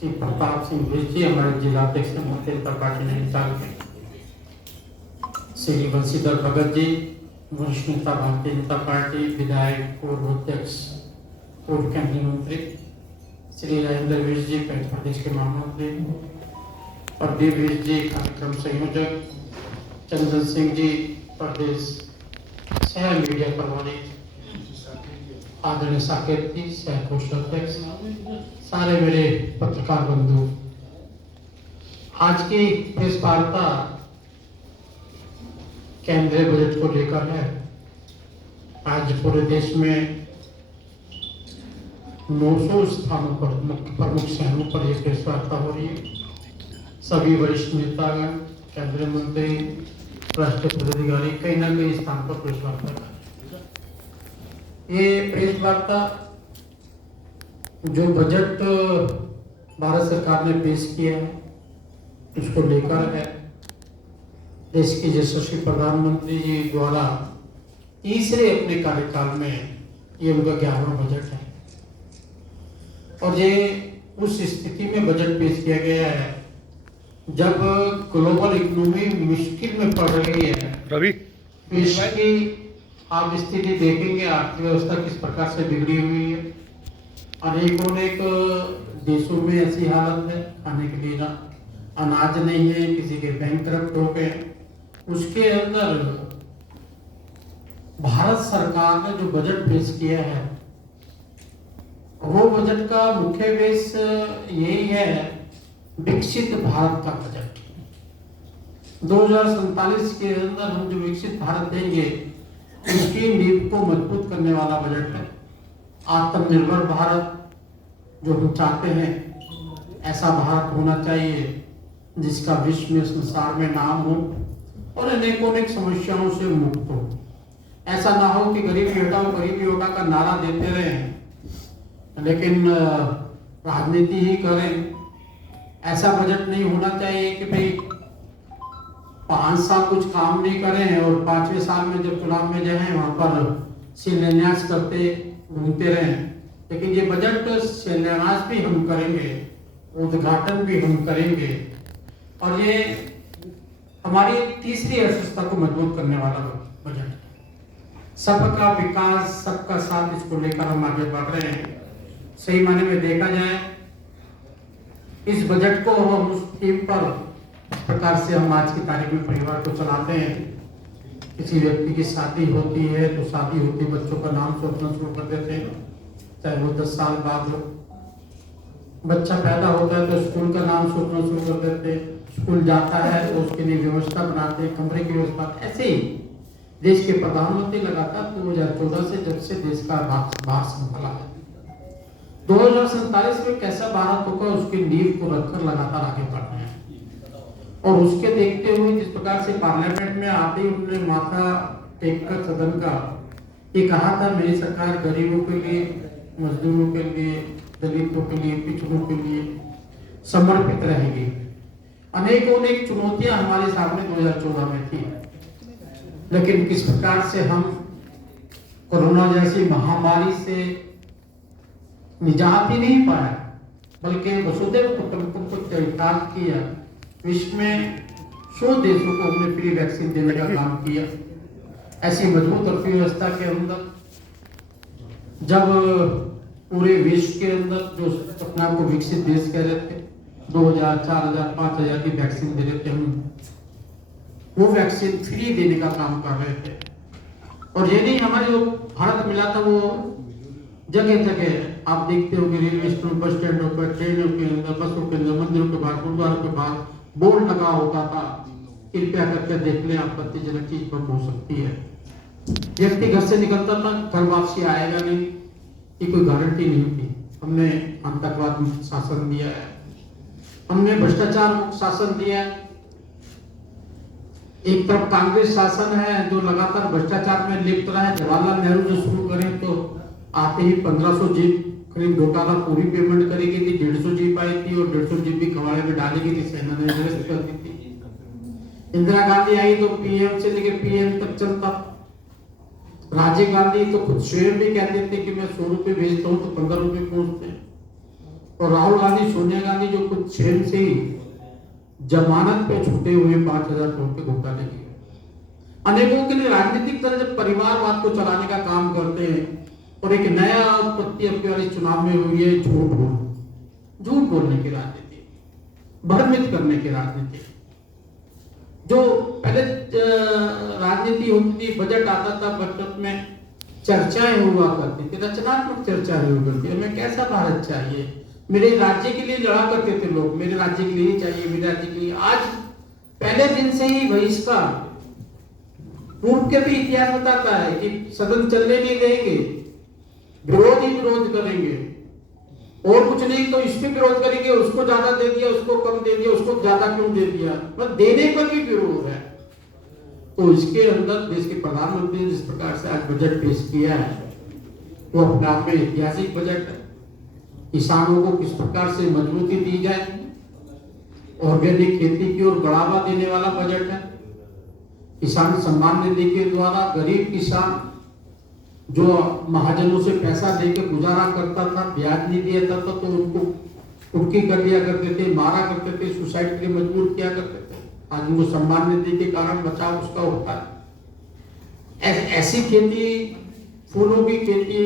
श्री प्रताप सिंह विज जी हमारे जिलाध्यक्ष भारतीय जनता पार्टी नैनीताल के, श्री बंशीधर भगत जी वरिष्ठ नेता भारतीय जनता पार्टी, विधायक, पूर्व अध्यक्ष, पूर्व केंद्रीय मंत्री, श्री राजेंद्र विज जी प्रदेश के महामंत्री, प्रदीप विज जी कार्यक्रम संयोजक, चंदन सिंह जी प्रदेश सह मीडिया प्रभारी, आदरणीय साकेत जी सह कोषाध्यक्ष, सारे मेरे पत्रकार बंधु, आज की प्रेस वार्ता केंद्रीय बजट को लेकर है। आज पूरे देश में 900 स्थानों पर प्रमुख शहरों पर यह प्रेस वार्ता हो रही है। सभी वरिष्ठ नेतागण, केंद्रीय मंत्री, राष्ट्रीय पदाधिकारी कहीं न कहीं स्थान पर प्रेस वार्ता कर रहे हैं। ये प्रेस वार्ता जो बजट भारत सरकार ने पेश किया है उसको लेकर है। देश के यशस्वी प्रधानमंत्री जी द्वारा तीसरे अपने कार्यकाल में ये उनका 11वां बजट है और ये उस स्थिति में बजट पेश किया गया है जब ग्लोबल इकोनॉमी मुश्किल में पड़ रही है। रवि, विश्व की आप स्थिति देखेंगे, अर्थव्यवस्था किस प्रकार से बिगड़ी हुई है। अनेक देशों में ऐसी हालत है, खाने के लिए ना अनाज नहीं है, किसी के बैंकरप्ट हो गए। उसके अंदर भारत सरकार ने जो बजट पेश किया है वो बजट का मुख्य उद्देश्य यही है, विकसित भारत का बजट। 2047 के अंदर हम जो विकसित भारत देंगे उसकी नींव को मजबूत करने वाला बजट है। आत्मनिर्भर भारत जो हम चाहते हैं, ऐसा भारत होना चाहिए जिसका विश्व में, संसार में नाम हो और अनेक समस्याओं से मुक्त हो। ऐसा ना हो कि गरीबी हटाओ गरीबी हटाओ का नारा देते रहे लेकिन राजनीति ही करें। ऐसा बजट नहीं होना चाहिए कि भाई 5 साल कुछ काम नहीं करें और 5वें साल में जब चुनाव में जाए वहां पर शिलान्यास करते घूमते रहें। लेकिन ये बजट शिलान्यास भी हम करेंगे, उद्घाटन भी हम करेंगे और ये हमारी तीसरी अर्थव्यवस्था को मजबूत करने वाला बजट है। सबका विकास, सबका साथ, इसको लेकर हम आगे बढ़ रहे हैं। सही मायने में देखा जाए इस बजट को हम उस थीम पर प्रकार से हम आज की तारीख में परिवार को चलाते हैं। किसी व्यक्ति की शादी होती है तो शादी होती बच्चों का नाम सोचना शुरू कर देते हैं, चाहे वो 10 साल बाद हो। बच्चा पैदा होता है तो स्कूल का नाम सोचना शुरू कर देते हैं, स्कूल जाता है तो उसके लिए व्यवस्था बनाते हैं, कमरे की व्यवस्था। ऐसे ही देश के प्रधानमंत्री लगातार 2014 से जब से देश का भार संभाला है, 2047 में कैसा भारत होगा उसकी नींव को रखकर लगातार आगे बढ़ रहे हैं। और उसके देखते हुए जिस प्रकार से पार्लियामेंट में आते ही उन्होंने माथा टेक कर सदन का ये कहा था, मेरी सरकार गरीबों के लिए, मजदूरों के लिए, दलितों के लिए, पिछड़ों के लिए समर्पित रहेगी। अनेक चुनौतियां हमारे सामने 2014 में थी, लेकिन किस प्रकार से हम कोरोना जैसी महामारी से निजात ही नहीं पाया बल्कि वसुधैव कुटुंबकम को चरितार्थ किया। विश्व में 100 देशों को हमने फ्री वैक्सीन देने का काम किया। ऐसी मजबूत अर्थव्यवस्था के अंदर जब पूरे विश्व के अंदर जो अपने आप को विकसित देश कह रहे थे, 2000, 4000, 5000 की वैक्सीन दे रहे थे, हम वो वैक्सीन फ्री देने का काम कर रहे थे। और ये नहीं, हमारे जो भारत मिला था वो जगह जगह आप देखते हो कि रेलवे स्टेशन, बस स्टैंडों पर, ट्रेनों के अंदर, बसों के अंदर, मंदिरों के बाहर, गुरुद्वारों के बाहर बोर्ड लगा होता था, कृपया करके देख लें, आपत्तिजनक चीज बंद हो सकती है। व्यक्ति घर से निकलता था, घर वापसी आएगा नहीं, ये कोई गारंटी नहीं थी। हमने आतंकवाद मुक्त शासन दिया है, हमने भ्रष्टाचार मुक्त शासन दिया है। एक तरफ कांग्रेस शासन है जो लगातार भ्रष्टाचार में लिप्त रहा है। जवाहरलाल नेहरू जो शुरू करें तो आते ही 1500 जीप करीब घोटाला पूरी पेमेंट करी गई थी, 150 जीप आई थी और 150 जीप भी कबाड़े में डाली गई थी, सेना ने निरस्त कर दी थी। इंदिरा गांधी आई तो पीएम से लेकर पीएम तक चलता। राजीव गांधी तो खुद स्वयं भी कहते थे कि मैं 100 रुपए भेजता हूँ तो 15 रुपए पहुंचते हैं। और राहुल गांधी, सोनिया गांधी जो कुछ छेन से ही जमानत पे छूटे हुए 5,000 करोड़ के घोटाले किए। अनेकों के लिए राजनीतिक दल जब परिवारवाद को चलाने का काम करते हैं और एक नया उत्पत्ति अब वाले चुनाव में हुई है झूठ बोलने की राजनीति, भ्रमित करने की राजनीति। जो पहले राजनीति होती थी, बजट आता था, बजट में चर्चाएं हुआ करती थी, रचनात्मक चर्चा हुआ करती थी, हमें कैसा भारत चाहिए, मेरे राज्य के लिए लड़ा करते थे लोग, मेरे राज्य के लिए चाहिए, मेरे राज्य के लिए। आज पहले दिन से ही बहिष्कार, पूर्व के भी इतिहास बताता है कि सदन चलने नहीं देंगे, विरोध ही विरोध करेंगे, और कुछ नहीं तो इस पे विरोध करेंगे, उसको ज्यादा दे दिया, उसको कम दे दिया, उसको ज्यादा क्यों दे दिया, मतलब देने पर भी विरोध है। तो इसके अंदर देश के प्रधानमंत्री ने जिस प्रकार से आज बजट पेश किया है वो अपने आप में ऐतिहासिक बजट है। किसानों को किस प्रकार से मजबूती दी जाए, ऑर्गेनिक खेती की ओर बढ़ावा देने वाला बजट है। किसान सम्मान निधि के द्वारा गरीब किसान जो महाजनों से पैसा देकर गुजारा करता था, ब्याज नहीं दिया था तो उनको कुर्की कर दिया करते थे, मारा करते थे, सुसाइड के लिए मजबूर किया करते थे। आज उनको सम्मान निधि के कारण बचाव उसका होता है। ऐसी खेती, फूलों की खेती,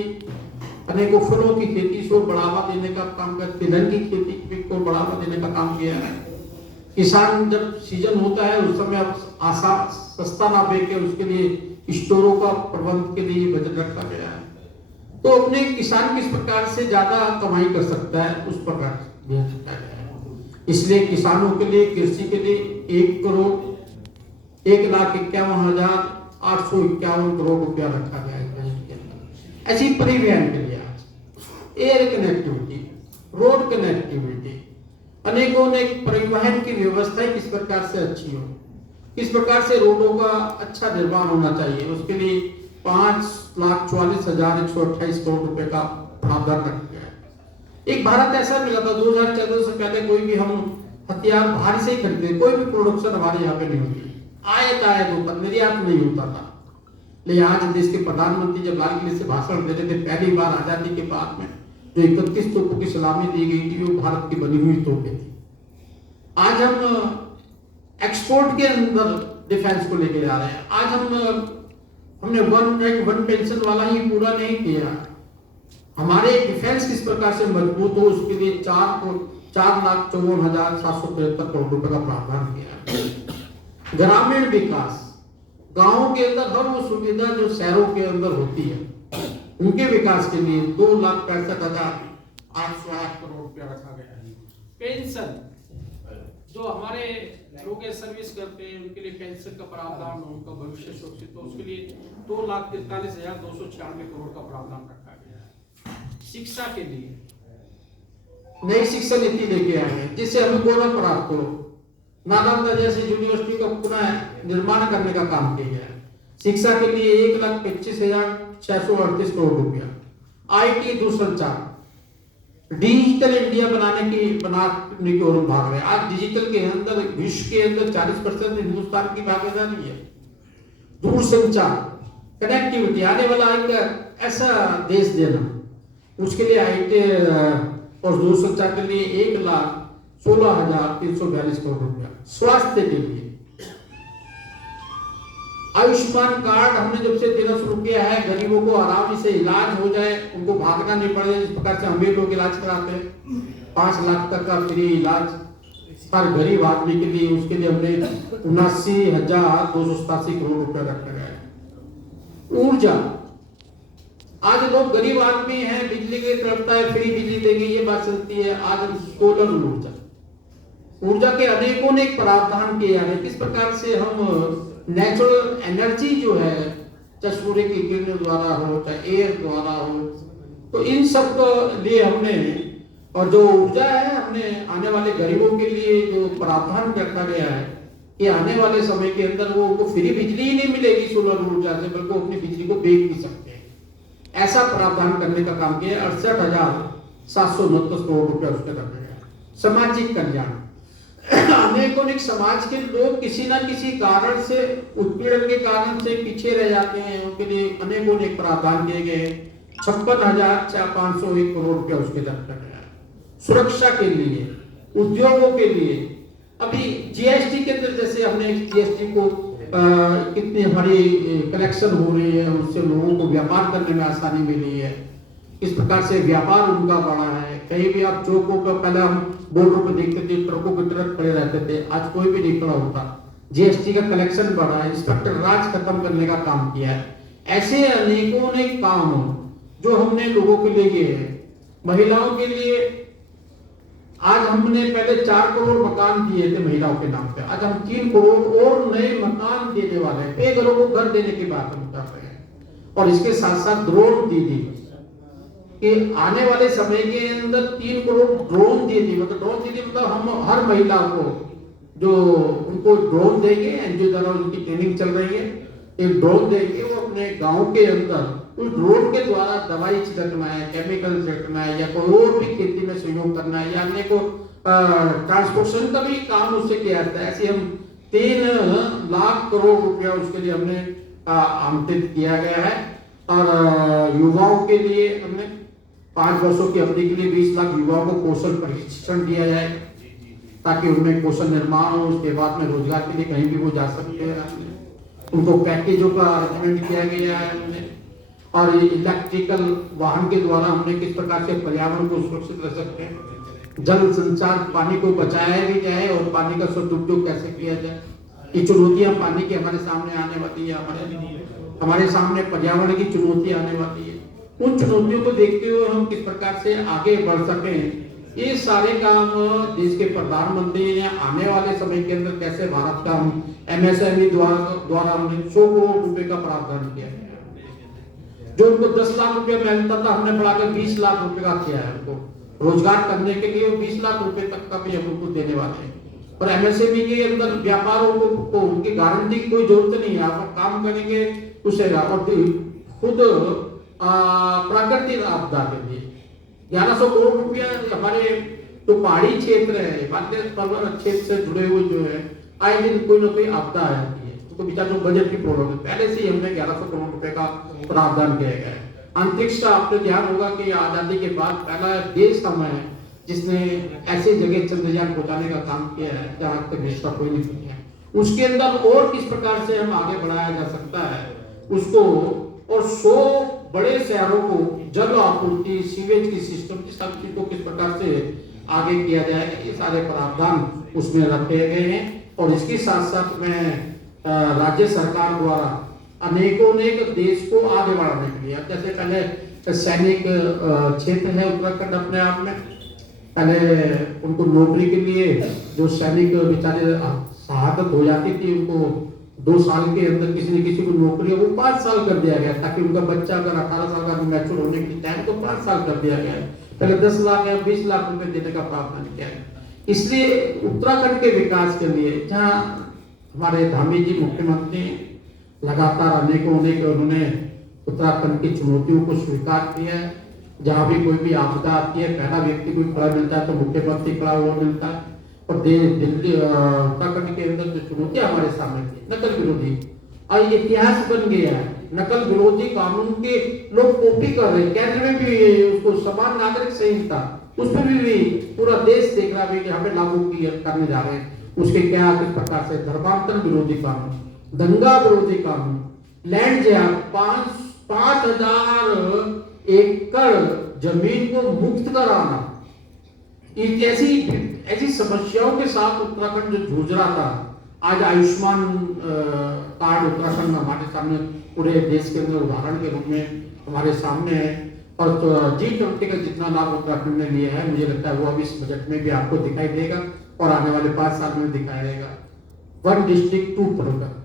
अनेकों फलों की खेती को बढ़ावा देने का काम कर, तिलहन की खेती को बढ़ावा देने का काम किया है। किसान जब सीजन होता है उस समय आसान सस्ता ना बेचे, उसके लिए स्टोरों का प्रबंध के लिए बजट रखा गया है। तो अपने किसान किस प्रकार से ज्यादा कमाई कर सकता है उस प्रकार से रखा गया है। इसलिए किसानों के लिए, कृषि के लिए 1,51,851 करोड़ रुपया रखा गया है बजट के अंदर। ऐसी परिवहन के लिए आज एयर कनेक्टिविटी, रोड कनेक्टिविटी, अनेकों परिवहन की व्यवस्था किस प्रकार से अच्छी हो, किस प्रकार से रोडों का अच्छा निर्माण होना चाहिए, उसके लिए 5,44,128 करोड़ रुपए का प्रावधान रखा गया है। एक भारत ऐसा मिला था 2014 से पहले कोई भी हम हथियार बाहर से ही खरीदते, कोई भी प्रोडक्शन हमारे यहाँ पे नहीं होती, आयत होता, निर्यात नहीं होता था। लेकिन आज देश के प्रधानमंत्री जब लाल किले से भाषण देते थे, पहली बार आजादी के बाद में जो 31 तोपों की सलामी दी गई थी वो भारत की बनी हुई तोपें थी। आज हम एक्सपोर्ट के अंदर डिफेंस को लेके जा रहे हैं। आज हमने वन पेंशन वाला ही पूरा नहीं किया। हमारे डिफेंस किस प्रकार से मजबूत हो उसके लिए 4,54,773 करोड़ रुपए का प्रावधान किया है। ग्रामीण विकास, गांवों के अंदर हर वो सुविधा जो शहरों के अंदर होती है उनके विकास के लिए 2,65,808 करोड़ रुपया रखा गया है। पेंशन, जो हमारे लोग सर्विस करते हैं उनके लिए पेंशन का प्रावधान, उनका भविष्य सुरक्षित हो उसके लिए 2,43,296 करोड़ का प्रावधान रखा गया है। शिक्षा के लिए नई शिक्षा नीति लेके आए हैं जिससे हमें गौरव प्राप्त हो। नालंदा जैसी यूनिवर्सिटी का पुनः निर्माण करने का काम किया गया है। शिक्षा के लिए 1,25,638 करोड़ रुपया। IT, दूरसंचार, डिजिटल इंडिया बनाने की ओर हम भाग रहे हैं। आज डिजिटल के अंदर विश्व के अंदर 40% हिंदुस्तान की भागीदारी है। दूरसंचार, कनेक्टिविटी, आने वाला एक ऐसा देश देना, उसके लिए IT और दूरसंचार के लिए 1,16,342 करोड़ रुपया। स्वास्थ्य के लिए आयुष्मान कार्ड हमने जब से देना शुरू किया है, गरीबों को आराम से इलाज हो जाए, उनको भागना नहीं पड़े। जिस प्रकार से अमीर लोग इलाज कराते हैं 5 लाख तक का फ्री इलाज हर गरीब आदमी के लिए, उसके लिए हमने 79,287 करोड़ रुपया रखा गया है। ऊर्जा, आज लोग गरीब आदमी हैं, बिजली की तड़पता है, फ्री बिजली देंगे ये बात चलती है। आज हम सोलर ऊर्जा के अनेकों ने प्रावधान किया है। किस प्रकार से हम नेचुरल एनर्जी जो है, चाहे सूर्य की किरणों द्वारा हो, चाहे एयर द्वारा हो, तो इन सब को लिए हमने, और जो ऊर्जा है हमने आने वाले गरीबों के लिए जो प्रावधान रखा गया है कि आने वाले समय के अंदर वो फ्री बिजली ही नहीं मिलेगी सोलर ऊर्जा से, बल्कि वो अपनी बिजली को बेच भी सकते हैं। ऐसा प्रावधान करने का काम किया। 68,769 करोड़ रुपया उसका रखा गया। सामाजिक कल्याण, अनेकों समाज के लोग किसी न किसी कारण से, उत्पीड़न के कारण से पीछे रह जाते हैं, उनके लिए अनेकों प्रावधान किए गए। 56,501 करोड़ रुपया उसके रखा गया। सुरक्षा के लिए, उद्योगों के लिए। अभी जीएसटी के अंदर जैसे हमने जीएसटी को कितनी हमारी कलेक्शन हो रही है, उससे लोगों को व्यापार करने में आसानी मिली है, इस प्रकार से व्यापार उनका बढ़ा है। कहीं भी आप चौकों पर, पहले हम बोर्डों पर देखते थे ट्रकों के ट्रक खड़े रहते थे, आज कोई भी नहीं खड़ा होता। जीएसटी का कलेक्शन बढ़ा है, इंस्पेक्टर राज खत्म करने का काम किया है। ऐसे अनेकों अनेक काम जो हमने लोगों के लिए किए हैं। महिलाओं के लिए आज हमने पहले 4 करोड़ मकान दिए थे महिलाओं के नाम पे, आज हम 3 करोड़ और नए मकान देने वाले हैं। बेघरों को घर देने की बात हम कर रहे हैं। और इसके साथ साथ ड्रोन दीदी कि आने वाले समय के अंदर 3 करोड़ ड्रोन दीदी, मतलब ड्रोन दीदी मतलब हम हर महिला को जो उनको ड्रोन देंगे, एनजीओ द्वारा उनकी ट्रेनिंग चल रही है, एक ड्रोन देंगे, वो अपने गांव के अंदर उस ड्रोन के द्वारा दवाई छिड़कना है, केमिकल छिड़कना है, या कोई और भी खेती में सहयोग करना है, या अन्य को ट्रांसपोर्टेशन का भी काम उससे किया जाता है। ऐसे हम 3 लाख करोड़ रुपया उसके लिए हमने आवंटित किया गया है। और युवाओं के लिए हमने 5 वर्षों की अवधि के लिए 20 लाख युवाओं को कौशल प्रशिक्षण दिया जाए, ताकि उनमें कौशल निर्माण हो, उसके बाद में रोजगार के लिए कहीं भी वो जा सकते हैं। उनको पैकेजों का अरेंजमेंट किया गया है हमने। और इलेक्ट्रिकल वाहन के द्वारा हमने किस प्रकार से पर्यावरण को सुरक्षित रख सकते हैं, जल संचार, पानी को बचाया भी जाए और पानी का सदुपयोग कैसे किया जाए। ये चुनौतियां पानी की हमारे सामने आने वाली है, हमारे सामने पर्यावरण की चुनौती आने वाली है। उन चुनौतियों को देखते हुए हम किस प्रकार से आगे बढ़ सके, ये सारे काम देश के प्रधानमंत्री ने आने वाले समय के अंदर कैसे भारत का हम एमएसएमई द्वारा हमने 100 करोड़ रुपए का प्रावधान किया है। जो उनको 10 लाख रुपए मिलता था, हमने बढ़ाकर 20 लाख रुपए का किया है। उनको रोजगार करने के लिए 20 लाख रुपए तक का भी हम उनको देने वाले हैं। और एमएसएमई के अंदर व्यापारों को उनकी गारंटी की कोई जरूरत नहीं है, आप काम करेंगे उससे। और खुद प्राकृतिक आपदा के लिए 1100 करोड़ रुपया हमारे जो पहाड़ी क्षेत्र है, हिमालय पर्वत क्षेत्र से जुड़े हुए जो है, आए दिन कोई ना कोई आपदा आ जाती है, तो विचार जो बजट की प्रॉब्लम है, पहले से ही हमने 1100 करोड़ रुपए का प्रावधान किया गया है। अंतरिक्ष का आपको ध्यान होगा कि आजादी के बाद पहला देश हम है जिसने ऐसे जगह चंद्रयान पहुंचाने का काम किया है जहां तक देश का कोई नहीं किया। उसके अंदर और किस प्रकार से हम आगे बढ़ाया जा सकता है उसको, और 100 बड़े शहरों को जल आपूर्ति, सीवेज की सिस्टम की सब चीज को किस प्रकार से आगे किया जाएगा, ये सारे प्रावधान उसमें रखे गए हैं। और इसके साथ साथ में राज्य सरकार द्वारा अनेकों देश को आगे बढ़ाने के लिए, जैसे पहले सैनिक क्षेत्र है उत्तराखंड अपने आप में, पहले उनको नौकरी के लिए जो सैनिक बेचारे शहादत हो जाती थी, उनको 2 साल के अंदर किसी न किसी को नौकरी वो 5 साल कर दिया गया, ताकि उनका बच्चा अगर 18 साल का मैच्योर होने की टाइम तो 5 साल कर दिया गया। पहले 10 लाख या 20 लाख रुपए देने का प्रावधान किया है। इसलिए उत्तराखंड के विकास के लिए, जहाँ हमारे धामी जी मुख्यमंत्री लगातार अनेक उन्होंने उत्तराखंड की चुनौतियों को स्वीकार किया है। जहाँ भी कोई भी आपदा आती है, पहला व्यक्ति कोई खड़ा मिलता है तो मुख्यमंत्री खड़ा हुआ मिलता है। और दिल्ली उत्तराखंड के अंदर जो चुनौतियां हमारे सामने थी, नकल विरोधी, और इतिहास बन गया है। नकल विरोधी कानून के लोग कॉपी कर रहे हैं, केंद्र में भी उसको समान नागरिक संहिता, उस पर भी पूरा देश देख रहा है कि हमें लागू करने जा रहे हैं। उसके क्या किस प्रकार से धर्मांतरण विरोधी कानून, दंगा विरोधी कानून, लैंड जैब, 5,000 एकड़ जमीन को मुक्त कराना, ऐसी समस्याओं के साथ उत्तराखंड जो जूझ रहा था, आज आयुष्मान कार्ड उत्तराखंड में हमारे सामने पूरे देश के अंदर उदाहरण के रूप में हमारे सामने है। और तो G20 का जितना लाभ उत्तराखंड ने लिया है, मुझे लगता है वो अभी इस बजट में भी आपको दिखाई देगा और आने वाले 5 साल में दिखाई देगा। 1 डिस्ट्रिक्ट 2 प्रोडक्ट,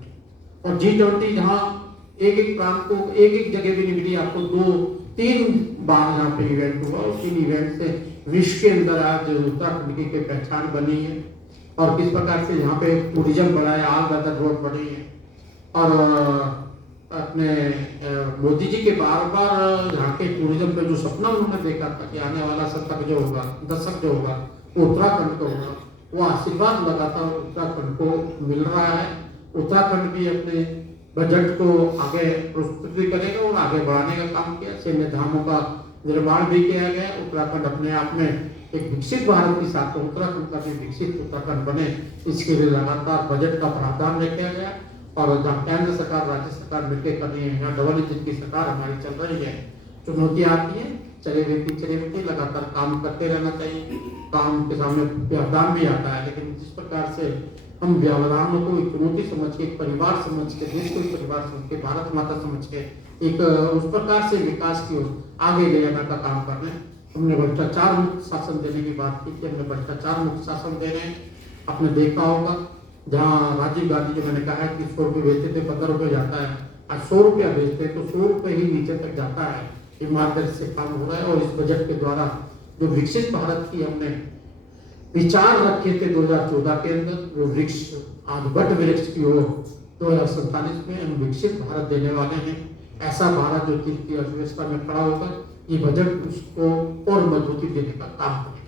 और G20 जहाँ एक प्रांत को एक जगह भी नहीं मिली, आपको 2-3 बार यहाँ पे इवेंट हुआ, और 3 इवेंट से विश्व के अंदर आज उत्तराखंड की पहचान बनी है। और किस प्रकार से यहाँ पे टूरिज्म बढ़ा है, आग वेदर रोड बढ़ी है। और अपने मोदी जी के बार यहाँ के टूरिज्म पे जो सपना उन्होंने देखा था कि आने वाला शतक जो होगा, दशक जो होगा, वो उत्तराखंड का होगा, वो आशीर्वाद लगातार उत्तराखंड को मिल रहा है। उत्तराखंड भी अपने बजट को आगे प्रस्तुत करेगा और आगे बढ़ाने का काम किया। सैन्य धामों का निर्माण भी किया गया। उत्तराखंड अपने आप में एक विकसित भारत की साथ उत्तराखंड का भी विकसित उत्तराखंड बने, इसके लिए लगातार बजट का प्रावधान किया गया। और जहाँ केंद्र सरकार राज्य सरकार मिलकर कर रही है, यहाँ डबल इंजन की सरकार हमारी चल रही है। चुनौती आती है, चले व्यक्ति लगातार काम करते रहना चाहिए। काम के सामने व्यवधान भी आता है, लेकिन जिस प्रकार से हम व्यवधानों को एक चुनौती समझ के, एक परिवार समझ के, देश को एक परिवार समझ के, भारत माता समझ के एक उस प्रकार से विकास की ओर आगे ले जाने का काम कर रहे हैं। हमने भ्रष्टाचार मुक्त शासन देने की बात की कि हमने भ्रष्टाचार मुक्त शासन दे रहे हैं। आपने देखा होगा जहाँ राजीव गांधी, जो मैंने कहा है कि 100 रुपये बेचते थे 15 रुपये जाता है, आज 100 रुपया बेचते हैं तो 100 रुपये ही नीचे तक जाता है। ईमानदारी से काम हो रहा है। और इस बजट के द्वारा जो विकसित भारत की हमने विचार रखे थे 2014 के अंदर, जो वृक्ष आज वट वृक्ष की ओर 2047 में हम विकसित भारत देने वाले हैं। ऐसा भारत जो चीज की अर्थव्यवस्था में खड़ा होकर ये बजट उसको और मजबूती देने का काम करेगा।